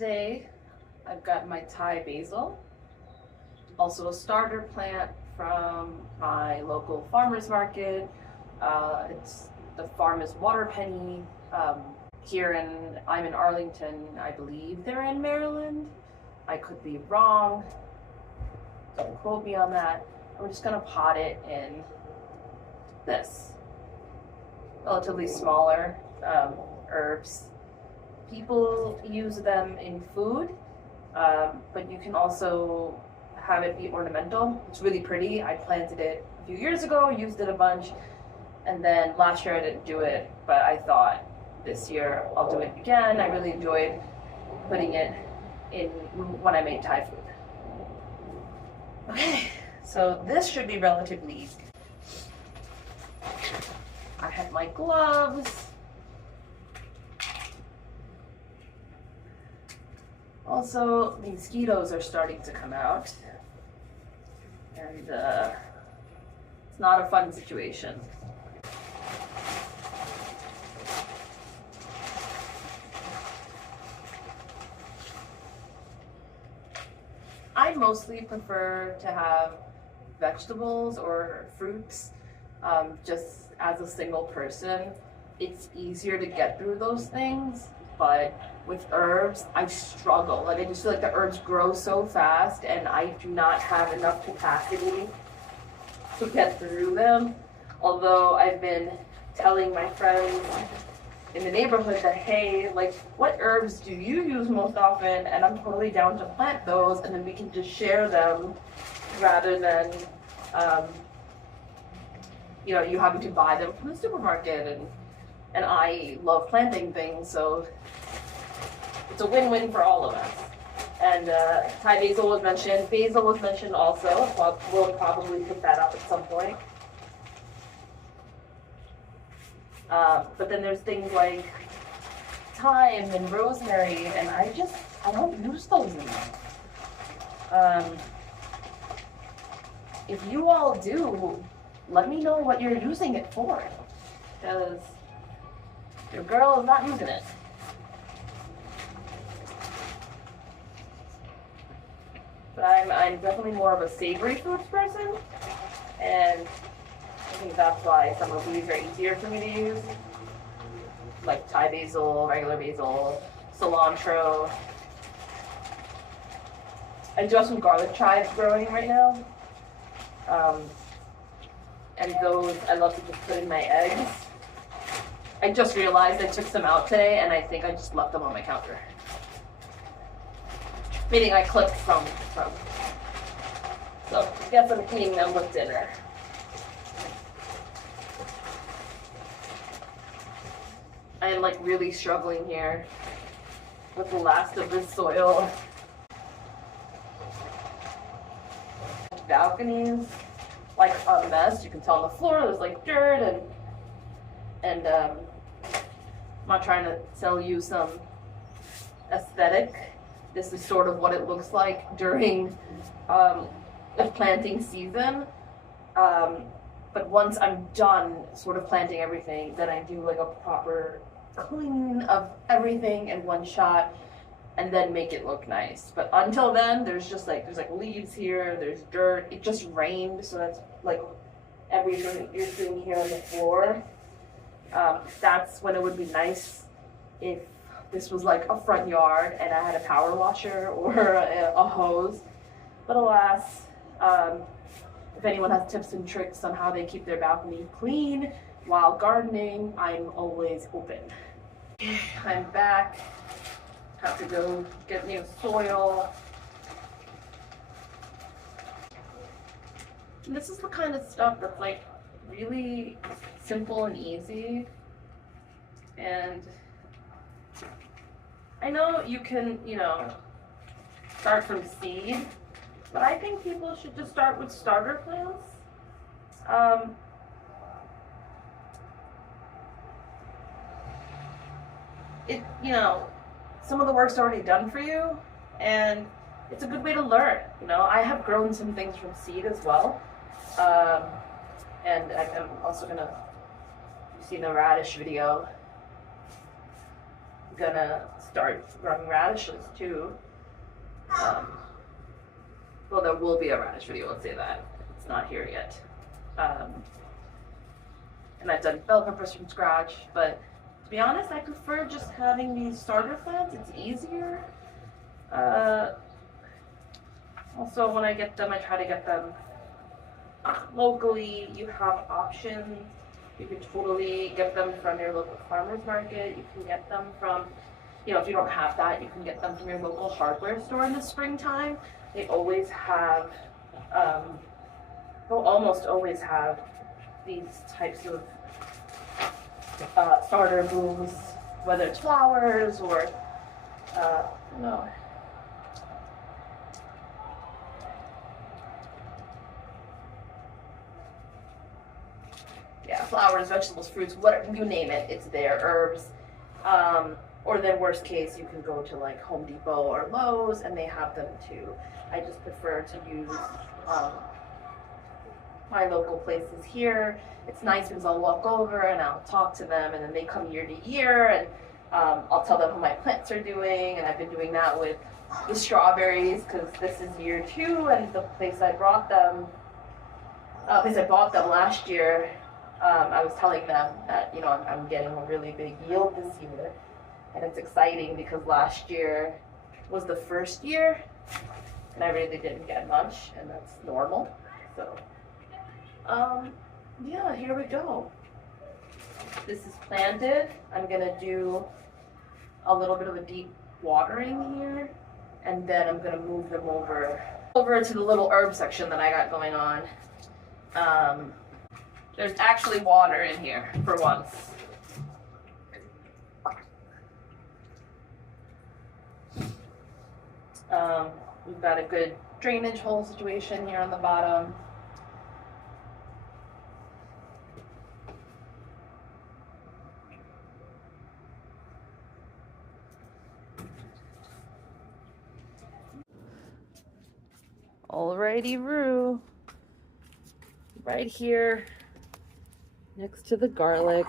today I've got my Thai basil, also a starter plant from my local farmer's market. The farm is Waterpenny. I'm in Arlington. I believe they're in Maryland. I could be wrong. Don't quote me on that. I'm just gonna pot it in this relatively smaller herbs. People use them in food, but you can also have it be ornamental. It's really pretty. I planted it a few years ago, used it a bunch, and then last year I didn't do it, but I thought this year I'll do it again. I really enjoyed putting it in when I made Thai food. Okay, so this should be relatively easy. I have my gloves. Also, the mosquitoes are starting to come out, and it's not a fun situation. I mostly prefer to have vegetables or fruits just as a single person. It's easier to get through those things, but with herbs, I struggle. Like, I just feel like the herbs grow so fast and I do not have enough capacity to get through them. Although I've been telling my friends in the neighborhood that, hey, like, what herbs do you use most often? And I'm totally down to plant those, and then we can just share them rather than, you having to buy them from the supermarket. And I love planting things, so it's a win-win for all of us. And Thai basil was mentioned. Basil was mentioned also. We'll probably pick that up at some point. But then there's things like thyme and rosemary, and I don't use those enough. If you all do, let me know what you're using it for, because your girl is not using it. But I'm definitely more of a savory foods person, and I think that's why some of these are easier for me to use, like Thai basil, regular basil, cilantro. I do have some garlic chives growing right now, and those I love to just put in my eggs. I just realized I took some out today, and I think I just left them on my counter. Meaning I clipped some. So I guess I'm eating them with dinner. I am like really struggling here with the last of this soil. Balconies, like a mess. You can tell on the floor there's like dirt, and I'm not trying to sell you some aesthetic. This is sort of what it looks like during the planting season. But once I'm done sort of planting everything, then I do like a proper clean of everything in one shot and then make it look nice. But until then, there's like leaves here, there's dirt. It just rained, so that's like everything that you're seeing here on the floor. That's when it would be nice if this was like a front yard and I had a power washer or a hose. But alas, if anyone has tips and tricks on how they keep their balcony clean while gardening, I'm always open. I'm back. Have to go get new soil. And this is the kind of stuff that's like really simple and easy. And I know you can, start from seed, but I think people should just start with starter plants. Some of the work's already done for you, and it's a good way to learn. I have grown some things from seed as well, and I'm also you've seen the radish video, gonna start growing radishes too. Well, there will be a radish video, let's say that. It's not here yet. And I've done bell peppers from scratch, but to be honest, I prefer just having these starter plants. It's easier. Also, when I get them, I try to get them locally. You have options. You can totally get them from your local farmer's market. You can get them from, you know, if you don't have that, you can get them from your local hardware store in the springtime. They always have, they'll almost always have these types of starter blooms, whether it's flowers or, no. Yeah, flowers, vegetables, fruits, whatever, you name it, it's there, herbs. Or then worst case, you can go to like Home Depot or Lowe's and they have them too. I just prefer to use my local places here. It's nice because I'll walk over and I'll talk to them, and then they come year to year, and I'll tell them how my plants are doing, and I've been doing that with the strawberries because this is year 2, and the place I bought them last year, I was telling them that, you know, I'm getting a really big yield this year, and it's exciting because last year was the first year and I really didn't get much, and that's normal. So yeah, here we go. This is planted. I'm gonna do a little bit of a deep watering here, and then I'm gonna move them over to the little herb section that I got going on. There's actually water in here for once. We've got a good drainage hole situation here on the bottom. Alrighty, Roo. Right here next to the garlic.